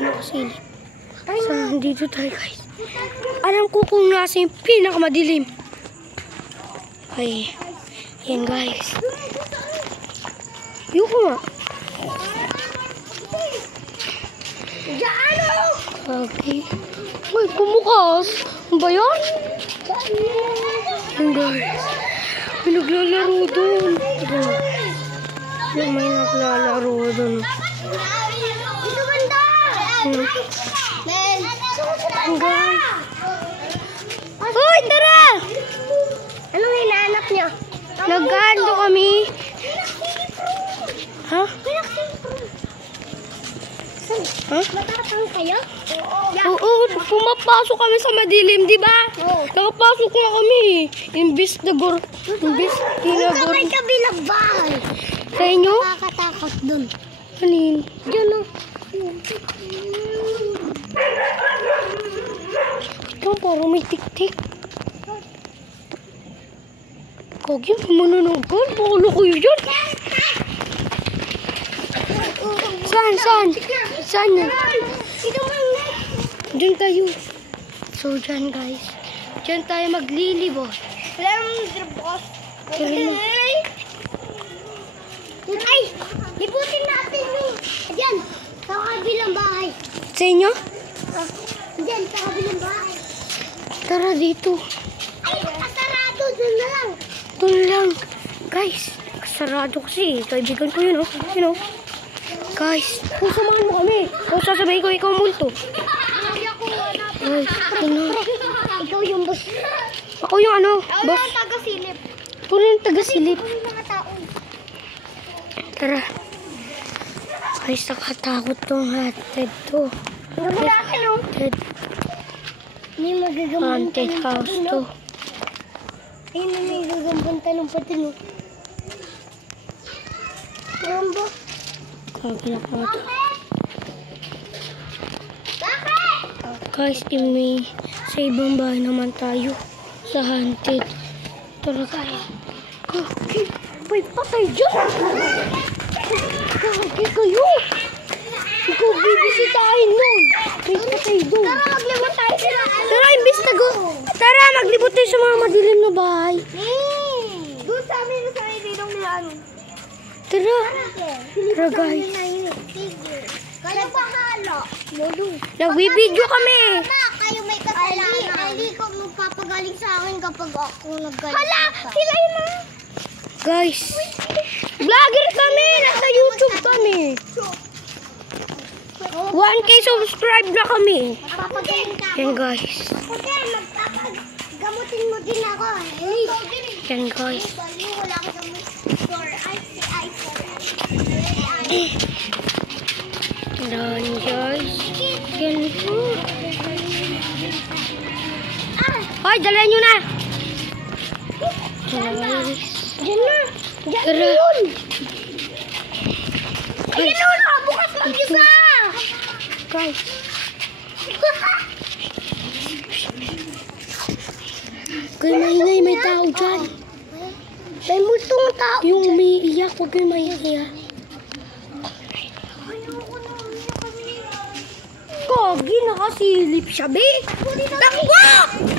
nakasilip. So, dito tayo guys. Alam ko kung nasa yung pinakamadilim. Ay, yan guys. Yuko nga. Okay. Uy, kumukas. Ano ba yan? Yan guys. May naglalaro doon. May naglalaro doon. Ito banda! Guys. Hoy, tara! Anong hinahanap niyo? Nag-ano kami? Ha? Ha? Matatang kayo? Oo, pumapasok kami sa madilim, di ba? Oo. Nakapasok na kami. Imbis na May kabilang bahay. Sa inyo? Nakakatakot dun. Kanin? Diyan o. Ito, parang may tik-tik. Kagi, manunugol. Bukalo kayo dyan. Saan? Saan yan? Diyan tayo. So, dyan guys. Diyan tayo maglilibot. Ay! Libutin natin yung... Diyan! Sa kabilang bahay. Sa inyo? Diyan, sa kabilang bahay. Tara dito. Ay, kasarado. Doon na lang. Doon lang. Guys, kasarado kasi. Kaibigan ko yun, oh. Yun, oh. Guys, kung samahan mo kami. Kung sasabihin ko, ikaw multo. Ay, ano? Ikaw yung boss. Ako yung ano, boss. Ako yung taga-silip. Ako yung taga-silip. Ako yung mga tao. Tara. Guys, nakatakot tong haunted to. Haunted. May magagambang Haunted house to. Ayun na may gagambang talong pati no. Rambo. Kagi na pa ito. Bakit? Guys, sa ibang bahay naman tayo. Sa haunted. Tara tayo. Kagi, may patay dyan. Kagi kayo. Ikaw bibisitahin nun. May patay doon. Tara, maglibot tayo sila. Tara, imbis na go. Tara, maglibot tayo sa mga madilim na bahay. Doon sa amin sa ilong nila ano. Tara. Tara, guys. Kaya pahala. Nagbibideo kami. Kayo may kasalanan. Hindi ko magpapagaling sa akin kapag ako naggaling. Hala! Sila yun na. Guys, vlogger kami. Nasa YouTube kami. 1K subscribe na kami. Magpapagaling ka ako. Yan guys. Okay, magpapagamutin mo din ako. Yan guys. Wala ko gamot for Yan guys. Yan po. Hoy, dala nyo na. Guys. Diyan na. Diyan na Tara. yun. Guys. Ayun na, bukas mag-isa. Guys. Kaya maingay, may tao dyan. May multong tao. Yung umiiyak, huwag kayo maiiyak. Kagi, nakasilip siya, be. Tanggo!